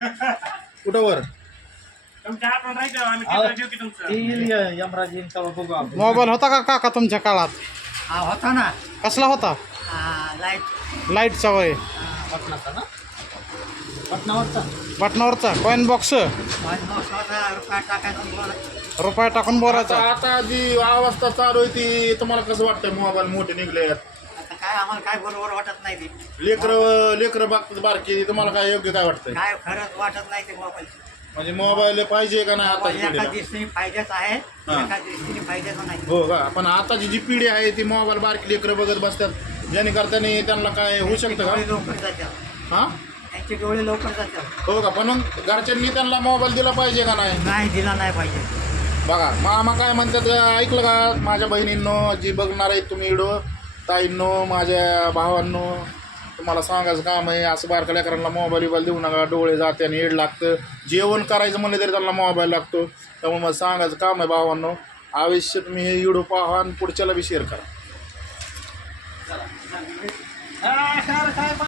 कुठं वर तुमच्या हातात राहायचं आम्ही तिथं जेव की तुमचं यमराजेंचा बघू आपण. मोबाईल होता का काका तुमच्या काळात? हा होता ना. कसला होता? लाईट लाईटचा वय पटनाचा ना. पटनावरचा बटनावरचा कॉइन बॉक्स रुपया टाकायचा. रुपया टाकून बोलायचा. आता जी अवस्था चालू आहे ती तुम्हाला कसं वाटतंय? मोबाईल मोठे निघले आता काय आम्हाला काय बरोबर वाटत नाही ते. लेकरं बघतात बारकी, तुम्हाला काय योग्य काय वाटतंय? काय खरंच वाटत नाही ते मोबाईल. म्हणजे मोबाईल पाहिजे का नाही आता एका दृष्टीने फायद्याच आहे, एका दृष्टीने फायद्याचा नाही. हो का? पण आताची जी पिढी आहे ती मोबाईल बारकी लेकरं बघत बसतात, ज्याने करताना त्यांना काय होऊ शकतं डोळे का? लवकर जातात. हा त्यांचे डोळे लवकर जातात. हो का? पण मग घरच्यांनी त्यांना मोबाईल दिला पाहिजे का नाही? नाही दिला नाही पाहिजे. बघा मामा काय म्हणतात ऐकलं का? माझ्या बहिणींनो, जी बघणार आहेत तुम्ही व्हिडिओ, ताईंनो, माझ्या भावांनो, तुम्हाला सांगायचं काम आहे, असं बारका लेकरांना मोबाईल देऊ नका. डोळे जाते आणि हेड लागतं. जेवण करायचं म्हणलं तरी त्यांना मोबाईल लागतो. त्यामुळे मला सांगायचं काम आहे भावांनो, आयुष्य तुम्ही हे व्हिडिओ पाहा आणि पुढच्याला बी शेअर करा.